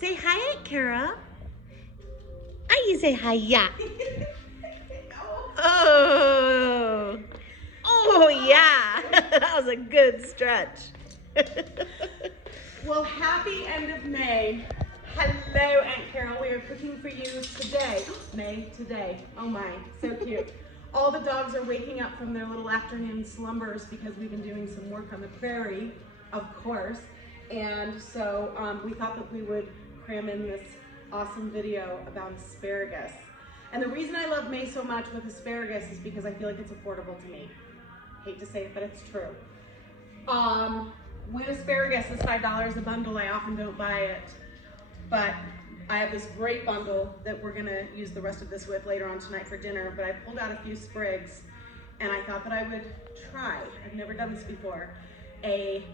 Say hi, Aunt Kara. You say hi, yeah. Oh. Oh, yeah. That was a good stretch. Well, happy end of May. Hello, Aunt Carol. We are cooking for you today. Today. Oh my, so cute. All the dogs are waking up from their little afternoon slumbers because we've been doing some work on the prairie, of course. And so we thought that we would cram in this awesome video about asparagus. And the reason I love May so much with asparagus is because I feel like it's affordable to me. Hate to say it, but it's true. When asparagus is $5 a bundle, I often don't buy it. But I have this great bundle that we're gonna use the rest of this with later on tonight for dinner, but I pulled out a few sprigs and I thought that I would try, I've never done this before, a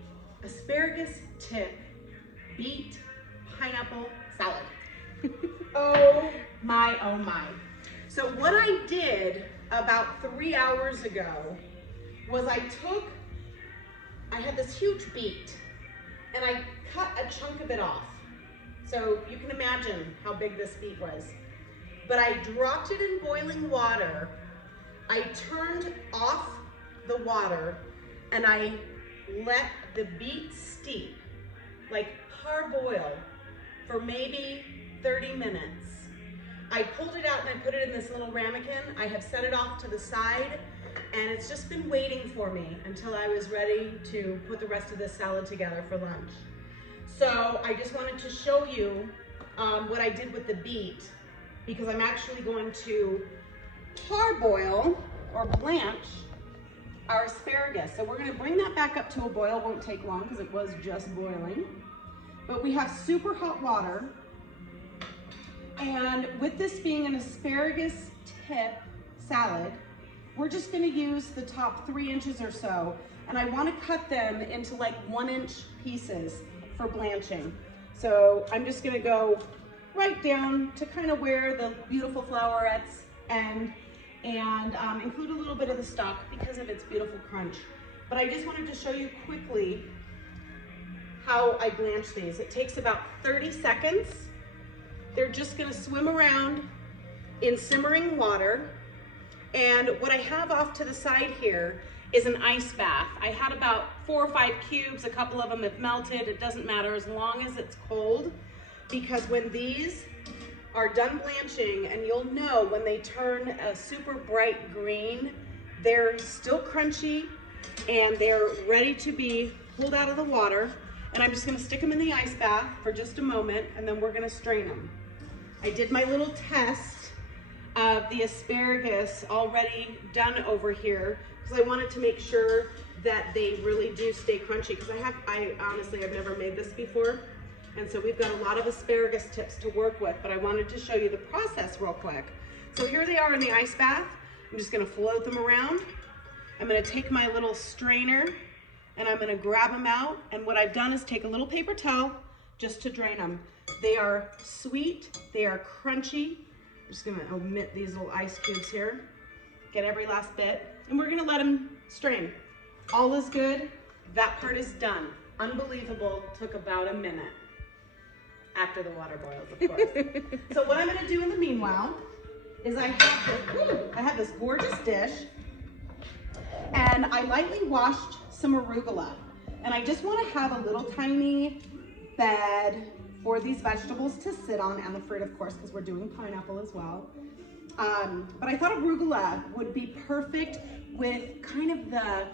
asparagus tip beet pineapple salad. Oh my, oh my. So what I did about 3 hours ago was I had this huge beet and I cut a chunk of it off. So you can imagine how big this beet was. But I dropped it in boiling water. I turned off the water and I let the beet steep, like parboil, for maybe 30 minutes. I pulled it out and I put it in this little ramekin. I have set it off to the side and it's just been waiting for me until I was ready to put the rest of this salad together for lunch. So I just wanted to show you what I did with the beet, because I'm actually going to parboil or blanch our asparagus. So we're gonna bring that back up to a boil. Won't take long because it was just boiling. But we have super hot water. And with this being an asparagus tip salad, we're just gonna use the top 3 inches or so. And I wanna cut them into like 1-inch pieces for blanching. So I'm just gonna go right down to kind of where the beautiful flowerets end and include a little bit of the stalk because of its beautiful crunch. But I just wanted to show you quickly how I blanch these. It takes about 30 seconds. They're just gonna swim around in simmering water. And what I have off to the side here is an ice bath. I had about 4 or 5 cubes, a couple of them have melted. It doesn't matter as long as it's cold, because when these are done blanching, and you'll know when they turn a super bright green, they're still crunchy and they're ready to be pulled out of the water. And I'm just gonna stick them in the ice bath for just a moment and then we're gonna strain them. I did my little test of the asparagus already done over here because I wanted to make sure that they really do stay crunchy, because I honestly, I've never made this before. And so we've got a lot of asparagus tips to work with, but I wanted to show you the process real quick. So here they are in the ice bath. I'm just gonna float them around. I'm gonna take my little strainer and I'm gonna grab them out. And what I've done is take a little paper towel just to drain them. They are sweet, they are crunchy. I'm just gonna omit these little ice cubes here. Get every last bit. And we're gonna let them strain. All is good, that part is done. Unbelievable, took about a minute. After the water boils, of course. So what I'm gonna do in the meanwhile is I have this gorgeous dish and I lightly washed some arugula. And I just wanna have a little tiny bed for these vegetables to sit on, and the fruit, of course, because we're doing pineapple as well. But I thought arugula would be perfect with kind of the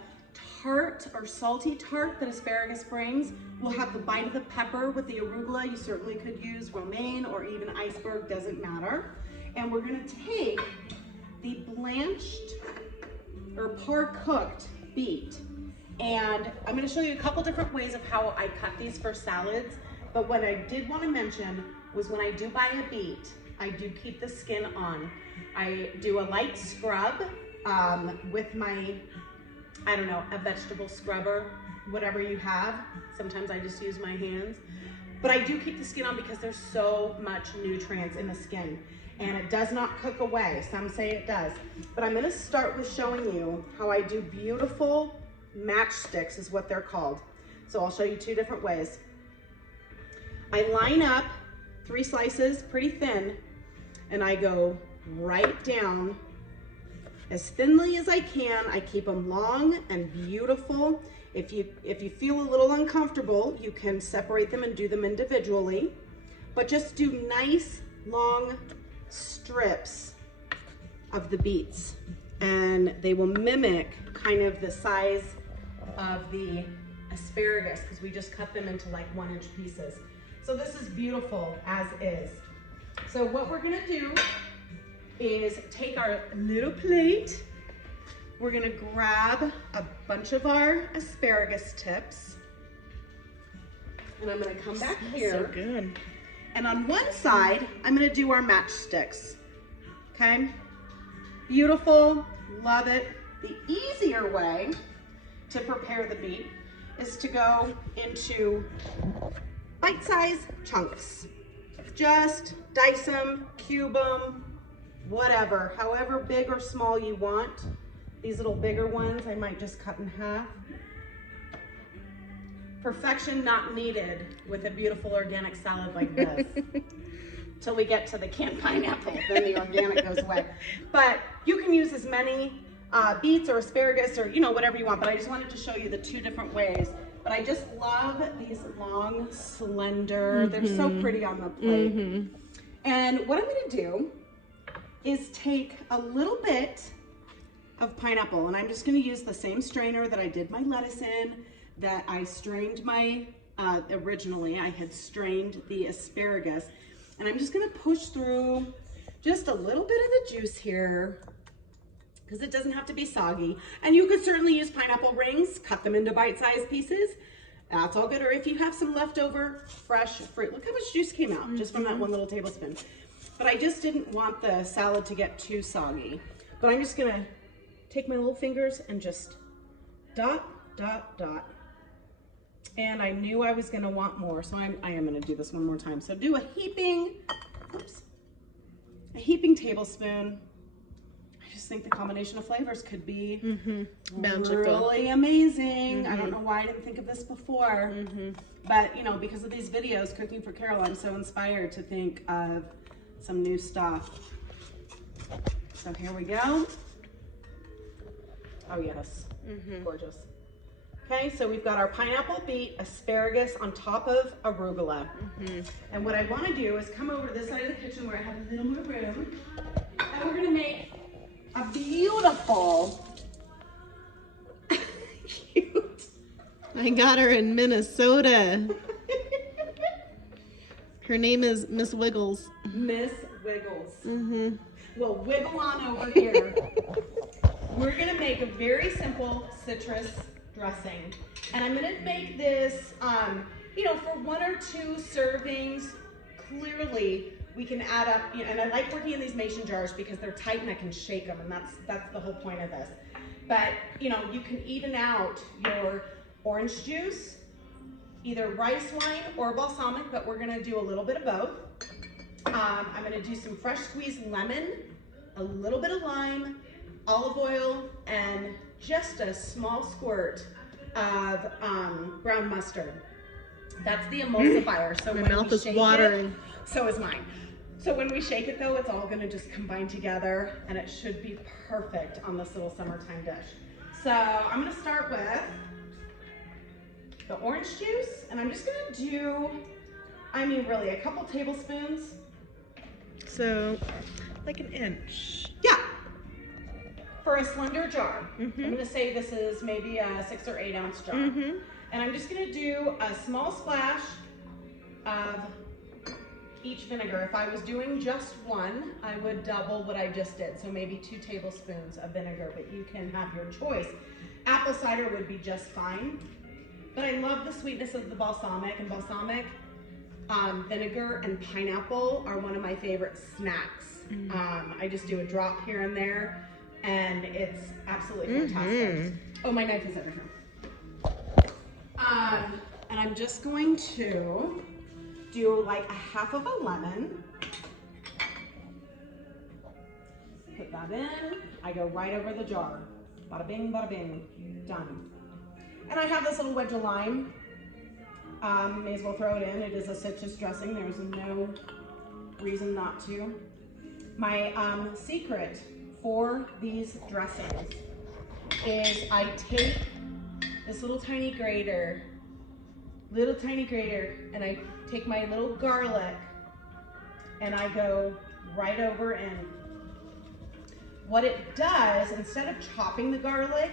tart or salty tart that asparagus brings. We'll have the bite of the pepper with the arugula. You certainly could use romaine or even iceberg, doesn't matter. And we're gonna take the blanched or par-cooked beet. And I'm gonna show you a couple different ways of how I cut these for salads. But what I did wanna mention was when I do buy a beet, I do keep the skin on. I do a light scrub with my, I don't know, a vegetable scrubber, whatever you have. Sometimes I just use my hands. But I do keep the skin on because there's so much nutrients in the skin. And it does not cook away. Some say it does. But I'm gonna start with showing you how I do beautiful matchsticks, is what they're called. So I'll show you 2 different ways. I line up 3 slices, pretty thin, and I go right down as thinly as I can. I keep them long and beautiful. If you feel a little uncomfortable, you can separate them and do them individually, but just do nice long strips of the beets, and they will mimic kind of the size of the asparagus because we just cut them into like 1-inch pieces. So this is beautiful as is. So what we're gonna do is take our little plate. We're gonna grab a bunch of our asparagus tips, and I'm gonna come back here. So good. And on one side, I'm gonna do our matchsticks, okay? Beautiful, love it. The easier way to prepare the beet is to go into bite-sized chunks. Just dice them, cube them, whatever, however big or small you want. These little bigger ones, I might just cut in half. Perfection not needed with a beautiful organic salad like this. Till we get to the canned pineapple, then the organic goes away. But you can use as many beets or asparagus or whatever you want, but I just wanted to show you the 2 different ways. But I just love these long, slender, they're so pretty on the plate. And what I'm gonna do is take a little bit of pineapple, and I'm just gonna use the same strainer that I did my lettuce in, that I strained my, originally I had strained the asparagus, and I'm just gonna push through just a little bit of the juice here, because it doesn't have to be soggy. And you could certainly use pineapple rings, cut them into bite-sized pieces. That's all good. Or if you have some leftover fresh fruit, look how much juice came out just from that 1 little tablespoon. But I just didn't want the salad to get too soggy. But I'm just gonna take my little fingers and just dot, dot, dot. And I knew I was gonna want more, so I am gonna do this one more time. So do a heaping tablespoon. I just think the combination of flavors could be really amazing. I don't know why I didn't think of this before, but because of these videos, Cooking for Carol, I'm so inspired to think of some new stuff. So here we go. Oh yes, gorgeous. Okay, so we've got our pineapple, beet, asparagus on top of arugula. And what I want to do is come over to this side of the kitchen where I have a little more room, and we're gonna make a beautiful, cute. I got her in Minnesota. Her name is Miss Wiggles. Miss Wiggles. Well, wiggle on over here. We're gonna make a very simple citrus dressing. And I'm gonna make this, for 1 or 2 servings. Clearly, we can add up, and I like working in these mason jars because they're tight and I can shake them, and that's the whole point of this. But, you can even out your orange juice, either rice wine or balsamic, but we're gonna do a little bit of both. I'm gonna do some fresh squeezed lemon, a little bit of lime, olive oil, and just a small squirt of brown mustard. That's the emulsifier. So My when mouth we is shake watering. it, so is mine. So when we shake it though, it's all gonna just combine together, and it should be perfect on this little summertime dish. So I'm gonna start with the orange juice, and I'm just gonna do, really a couple tablespoons. So, like an inch. Yeah, for a slender jar. I'm gonna say this is maybe a 6 or 8 ounce jar. And I'm just gonna do a small splash of each vinegar. If I was doing just one, I would double what I just did. So maybe 2 tablespoons of vinegar, but you can have your choice. Apple cider would be just fine. But I love the sweetness of the balsamic, and balsamic, vinegar and pineapple are one of my favorite snacks. I just do a drop here and there, and it's absolutely fantastic. Oh, my knife is over here. And I'm just going to do like a half of a lemon. Put that in. I go right over the jar. Bada bing, done. And I have this little wedge of lime. May as well throw it in. It is a citrus dressing. There's no reason not to. My secret for these dressings is I take this little tiny grater, and I take my little garlic and I go right over in. What it does, instead of chopping the garlic,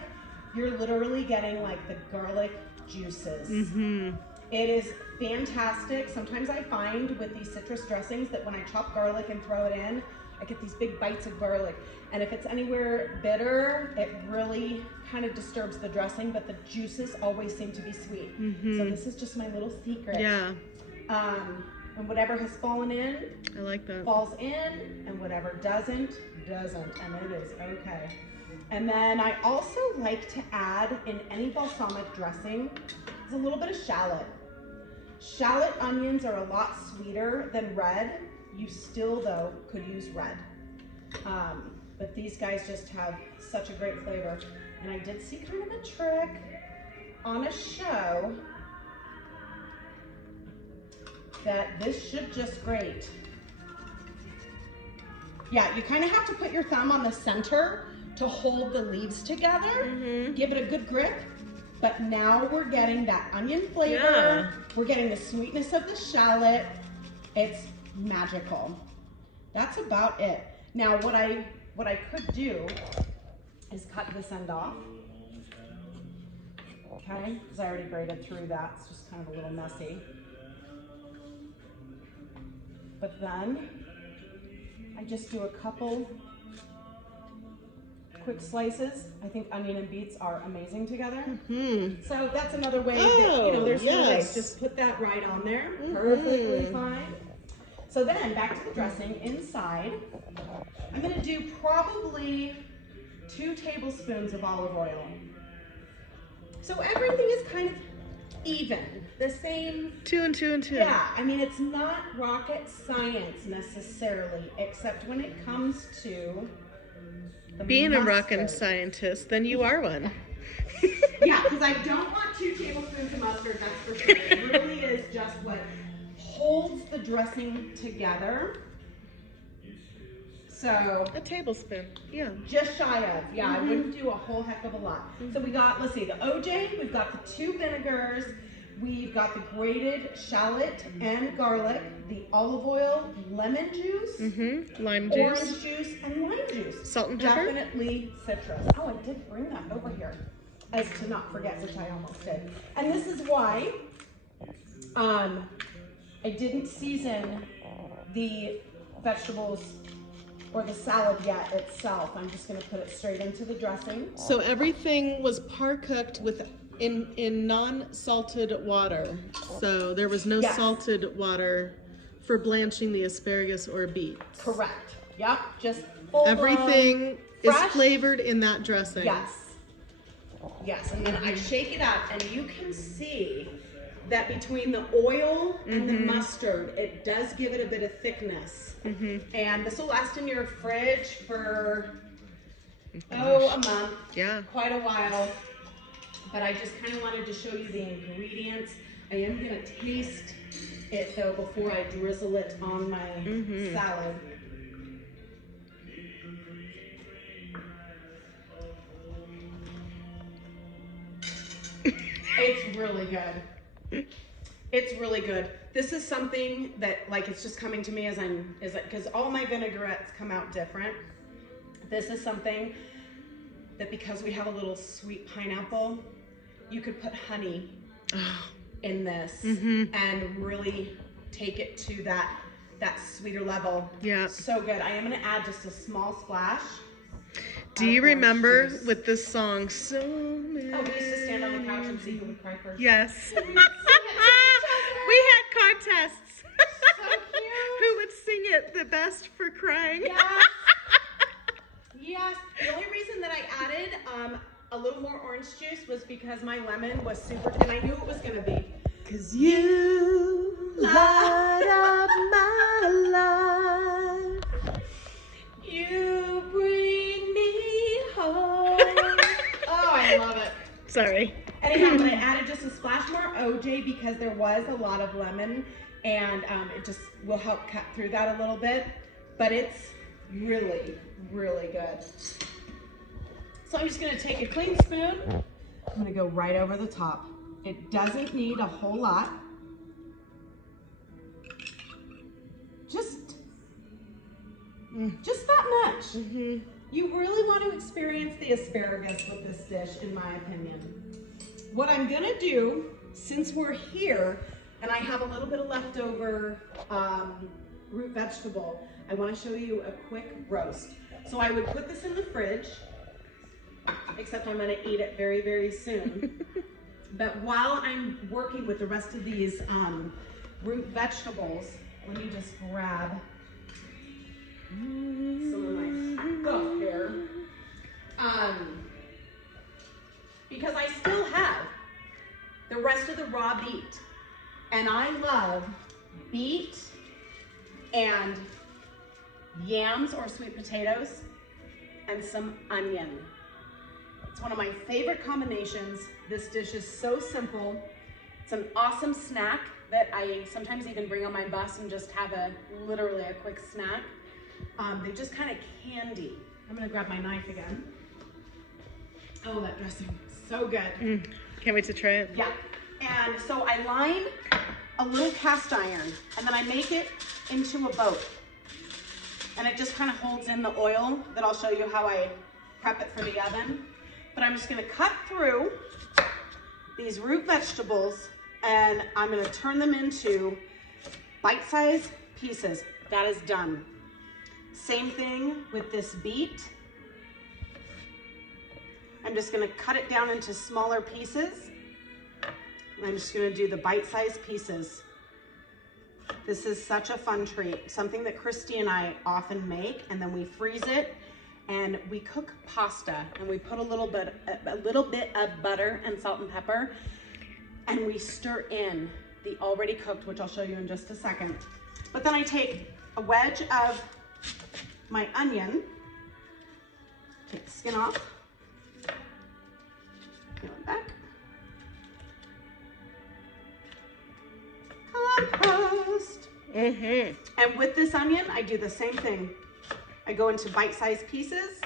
you're literally getting like the garlic juices. Mm-hmm. It is fantastic. Sometimes I find with these citrus dressings that when I chop garlic and throw it in, I get these big bites of garlic. And if it's anywhere bitter, it really kind of disturbs the dressing, but the juices always seem to be sweet. Mm-hmm. So this is just my little secret. Yeah. And whatever has fallen in, I like that. falls in, and whatever doesn't, and it is okay. And then I also like to add in any balsamic dressing is a little bit of shallot. Shallot onions are a lot sweeter than red. You still, though, could use red. But these guys just have such a great flavor. And I did see kind of a trick on a show that this should just grate. Yeah, you kind of have to put your thumb on the center to hold the leaves together. Mm-hmm. Give it a good grip. But now we're getting that onion flavor. Yeah. We're getting the sweetness of the shallot. It's magical. That's about it. Now what I could do is cut this end off. Okay, because I already grated through that. It's just kind of a little messy. But then I just do a couple quick slices. I think onion and beets are amazing together. Mm-hmm. So that's another way that, there's no yes. just put that right on there. Mm-hmm. Perfectly fine. So then back to the dressing. Inside, I'm gonna do probably 2 tablespoons of olive oil. So everything is kind of even, the same. 2 and 2 and 2. Yeah, I mean, it's not rocket science necessarily, except when it comes to the Being mustard. a rocket scientist, then you are one. Yeah, because I don't want 2 tablespoons of mustard, that's for sure. It really is just what holds the dressing together. So A tablespoon, yeah. just shy of, yeah, I wouldn't do a whole heck of a lot. So we got, let's see, the OJ, we've got the 2 vinegars, we've got the grated shallot and garlic, the olive oil, lemon juice, Lime juice. orange juice, and lime juice. Salt and pepper? Definitely citrus. Oh, I did bring that over here, as to not forget, which I almost did. And this is why I didn't season the vegetables or the salad yet itself. I'm just gonna put it straight into the dressing. So everything was par-cooked in non-salted water. So there was no Yes. salted water for blanching the asparagus or beets. Correct. Yep, just full Everything is fresh. flavored in that dressing. Yes. Yes, and then I shake it up, and you can see that between the oil and the mustard, it does give it a bit of thickness. And this will last in your fridge for, a month. Yeah. Quite a while. But I just kind of wanted to show you the ingredients. I am going to taste it, though, before I drizzle it on my salad. It's really good. It's really good. This is something that, like, it's just coming to me because all my vinaigrettes come out different. This is something that, because we have a little sweet pineapple, you could put honey in this and really take it to that sweeter level. Yeah. So good. I am going to add just a small splash. Do you of orange remember juice. with this song, So Many? Oh, we used to stand on the couch and see who would cry first. Yes. We would sing it to each We had contests. So cute. Who would sing it the best for crying? Yes. Yes. The only reason that I added a little more orange juice was because my lemon was super, and I knew it was going to be. 'Cause you light up my life. You bring me home. Oh, I love it. Sorry. Anyhow, but I added just a splash more. OJ because there was a lot of lemon, and it just will help cut through that a little bit, but it's really, really good. So I'm just gonna take a clean spoon. I'm gonna go right over the top. It doesn't need a whole lot. Just that much. Mm-hmm. You really want to experience the asparagus with this dish, in my opinion. What I'm gonna do, since we're here, and I have a little bit of leftover root vegetable, I want to show you a quick roast. So I would put this in the fridge, except I'm gonna eat it very, very soon. But while I'm working with the rest of these root vegetables, let me just grab some of my stuff here. Because I still have the rest of the raw beet. And I love beet and yams or sweet potatoes and some onion. It's one of my favorite combinations. This dish is so simple. It's an awesome snack that I sometimes even bring on my bus and just have literally a quick snack. They just kind of candy. I'm gonna grab my knife again. Oh, that dressing, so good. Can't wait to try it. Yeah, and so I line a little cast iron, and then I make it into a boat. And it just kind of holds in the oil that I'll show you how I prep it for the oven. But I'm just gonna cut through these root vegetables, and I'm gonna turn them into bite-sized pieces. That is done. Same thing with this beet. I'm just gonna cut it down into smaller pieces. And I'm just gonna do the bite-sized pieces. This is such a fun treat. Something that Christy and I often make, and then we freeze it, and we cook pasta, and we put a little bit of butter and salt and pepper, and we stir in the already cooked, which I'll show you in just a second. But then I take a wedge of my onion, take the skin off, peel it back. Compost. And with this onion, I do the same thing. I go into bite-sized pieces,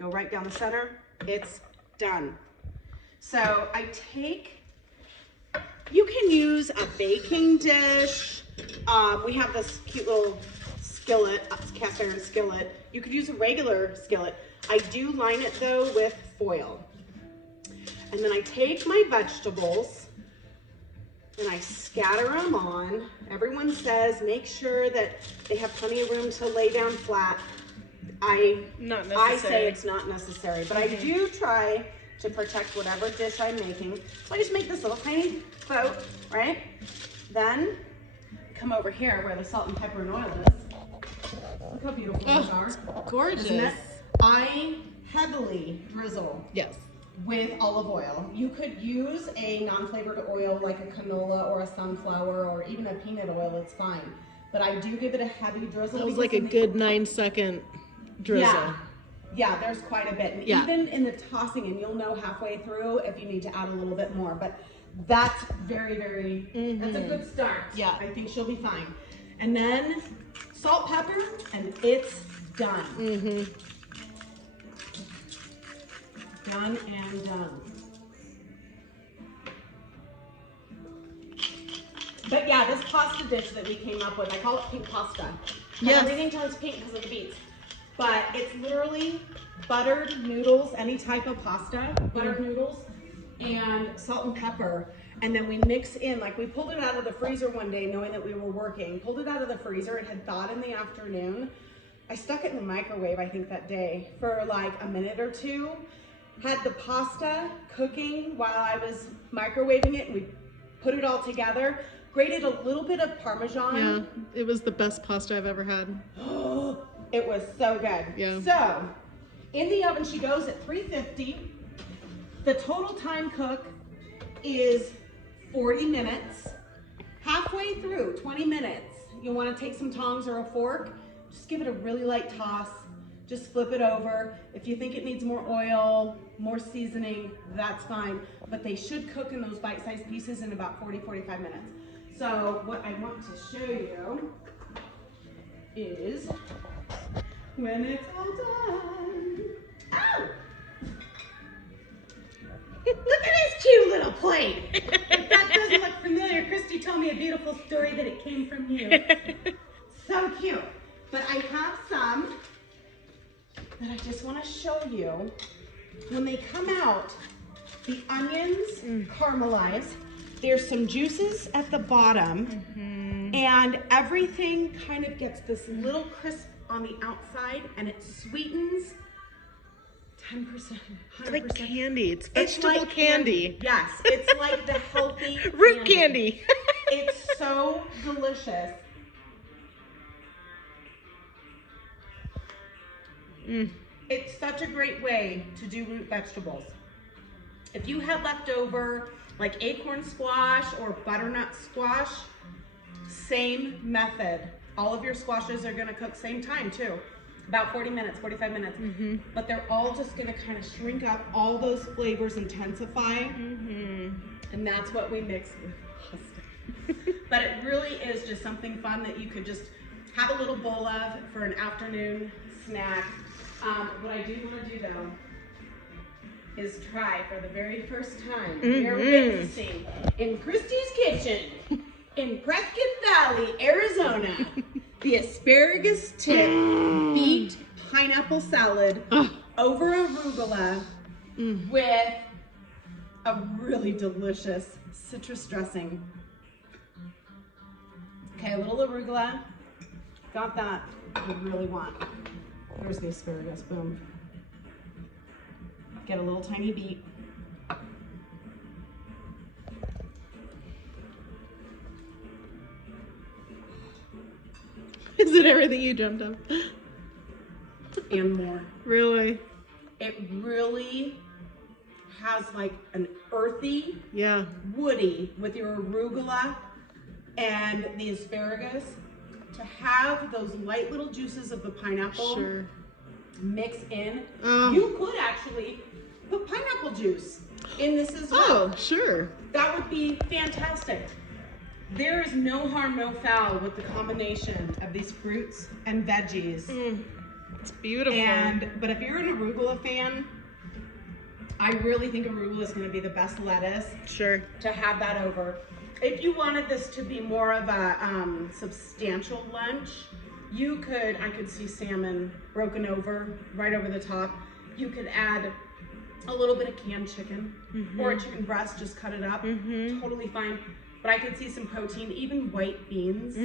go right down the center, it's done. So I take, you can use a baking dish. We have this cute little skillet, cast iron skillet. You could use a regular skillet. I do line it though with foil. And then I take my vegetables and I scatter them on. Everyone says make sure that they have plenty of room to lay down flat. I say it's not necessary, but I do try to protect whatever dish I'm making. So I just make this little tiny boat, right? Then come over here where the salt and pepper and oil is. Look how beautiful those are. Gorgeous. Isn't it? I heavily drizzle. Yes. With olive oil. You could use a non-flavored oil like a canola or a sunflower or even a peanut oil, it's fine. But I do give it a heavy drizzle. That was like a good 9-second drizzle. Yeah, there's quite a bit. And even in the tossing, and you'll know halfway through if you need to add a little bit more. But that's very, very, that's a good start. Yeah. I think she'll be fine. And then salt, pepper, and it's done. Done and done. But yeah, this pasta dish that we came up with, I call it pink pasta. Yes. Everything turns pink because of the beets. But it's literally buttered noodles, any type of pasta, buttered noodles, and salt and pepper. And then we mix in, like we pulled it out of the freezer one day knowing that we were working, pulled it out of the freezer, it had thawed in the afternoon. I stuck it in the microwave, I think that day, for like a minute or two. Had the pasta cooking while I was microwaving it, and we put it all together. Grated a little bit of Parmesan. Yeah, it was the best pasta I've ever had. It was so good. Yeah. So, in the oven she goes at 350. The total time cook is 40 minutes. Halfway through, 20 minutes, you'll want to take some tongs or a fork. Just give it a really light toss. just flip it over. If you think it needs more oil, more seasoning, that's fine. But they should cook in those bite-sized pieces in about 40-45 minutes. So what I want to show you is when it's all done. Oh! Look at this cute little plate. If that doesn't look familiar, Christy told me a beautiful story that it came from you. So cute. But I have some that I just want to show you. When they come out, the onions caramelize. There's some juices at the bottom, and everything kind of gets this little crisp on the outside, and it sweetens 10%, 100%. It's like candy. It's vegetable like candy. Yes, it's like the healthy root candy. It's so delicious. It's such a great way to do root vegetables. If you had leftover like acorn squash or butternut squash, same method. All of your squashes are gonna cook same time too. About 40 minutes, 45 minutes. But they're all just gonna kind of shrink up, all those flavors intensify. And that's what we mix with pasta. But it really is just something fun that you could just have a little bowl of for an afternoon snack. What I do wanna do though, is try for the very first time, we're witnessing in Christy's kitchen in Prescott Valley, Arizona, the asparagus tip beet pineapple salad over arugula with a really delicious citrus dressing. Okay, a little arugula. Got that. I really want. There's the asparagus. Boom. Get a little tiny beet. Is it everything you dreamt of? And more. Really? It really has like an earthy, Yeah. woody with your arugula and the asparagus. To have those light little juices of the pineapple mix in. You could actually put pineapple juice in this as well. Oh, sure. That would be fantastic. There is no harm, no foul with the combination of these fruits and veggies. It's beautiful. But if you're an arugula fan, I really think arugula is going to be the best lettuce. Sure. To have that over. If you wanted this to be more of a substantial lunch, I could see salmon broken over, right over the top. You could add a little bit of canned chicken or a chicken breast, just cut it up, totally fine. But I could see some protein, even white beans,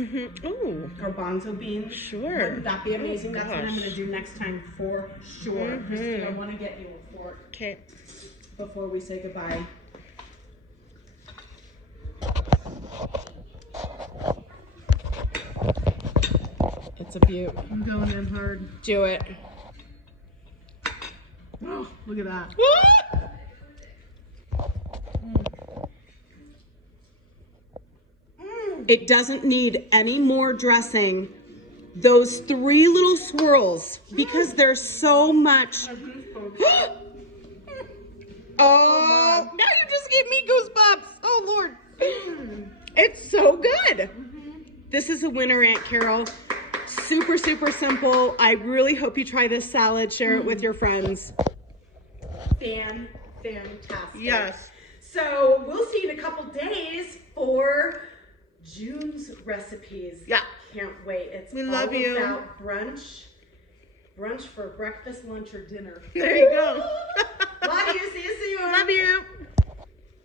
Ooh. garbanzo beans. Sure. Wouldn't that be amazing? That's what I'm Gosh. gonna do next time for sure. Christy, I wanna get you a fork Okay. before we say goodbye. It's a beaut. I'm going in hard. Do it. Oh, look at that. It doesn't need any more dressing. Those 3 little swirls, because there's so much. Oh, now you just gave me goosebumps. Oh, Lord. It's so good. This is a winner, Aunt Carol. Super, super simple. I really hope you try this salad. Share it with your friends. Fantastic. Yes. So we'll see you in a couple days for June's recipes. Yeah. Can't wait. It's We all love you. about brunch. Brunch for breakfast, lunch, or dinner. There you go.